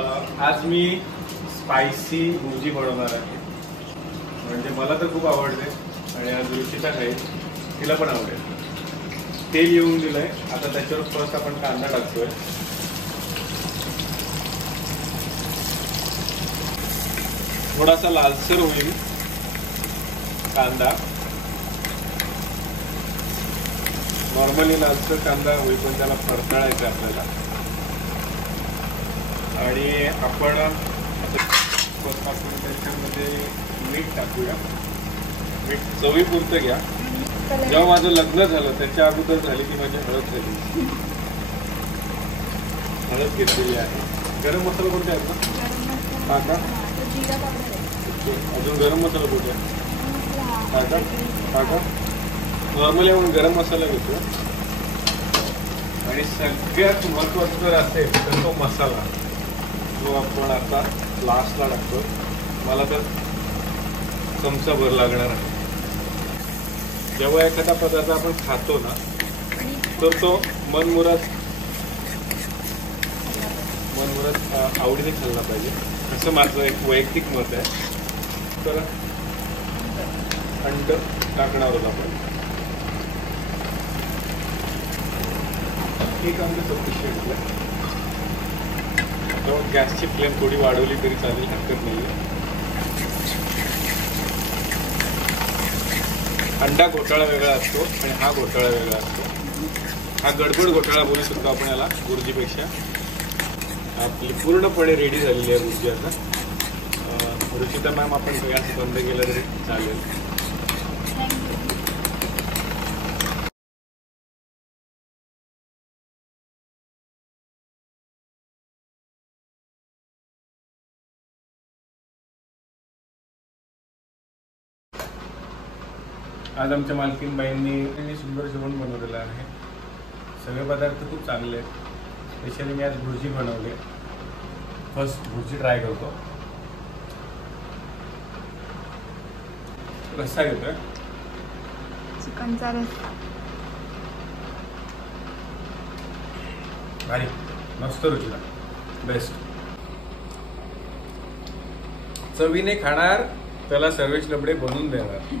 आज मी स्पायसी भुर्जी बनवणार आहे. म्हणजे मला तर खूप आवडते आणि आज रुचिता खाईल, तिला पण आवडेल. तेल येऊन दिलंय. आता त्याच्यावर फर्स्ट आपण कांदा टाकतोय. थोडासा लालसर होईल कांदा. नॉर्मली लालसर कांदा होईल पण त्याला परताळायचं आपल्याला. आणि आपण त्याच्यामध्ये मीठ टाकूया. मीठ चवीपुरतं घ्या. जेव्हा माझं लग्न झालं त्याच्या अगोदर झाली की माझी हळद झाली. हळद घेतलेली आहे. गरम मसाला कोणता आहे का? टाका. अजून गरम मसाला कुठे टाका. टाका. नॉर्मली आपण गरम मसाला घेतो. आणि सगळ्यात महत्त्वाचं जर असेल तर तो मसाला जो आपण आता लास्टला टाकतो. मला तर चमचाभर लागणार आहे. जेव्हा एखादा पदार्थ आपण खातो ना तर तो मनमुराद आवडीने खाल्ला पाहिजे, असं माझं एक वैयक्तिक मत आहे. तर अंड टाकणार आहोत आपण. एक अंड सफिशियंट आहे. गॅसची फ्लेम थोडी वाढवली तरी चालेल, हरकत नाही. अंडा घोटाळा वेगळा असतो आणि हा घोटाळा वेगळा असतो. हा गडबड घोटाळा बोलू शकतो आपण याला भुर्जीपेक्षा. आपली पूर्णपणे रेडी झालेली आहे भुर्जी आता. रुचिता मॅम आपण गॅस बंद केला तरी चालेल. आज आमच्या मालकीनबाईंनी सुंदर जेवण बनवलेलं आहे. सगळे पदार्थ खूप चांगले आहेत. स्पेशली मी आज भुर्जी बनवली. फर्स्ट भुर्जी ट्राय करतो. रस्सा घेतोय. चिकनचा रस्सा भारी मस्त. रुचिला बेस्ट. चवीने खाणार त्याला सर्वेश लबडे बनवून देणार.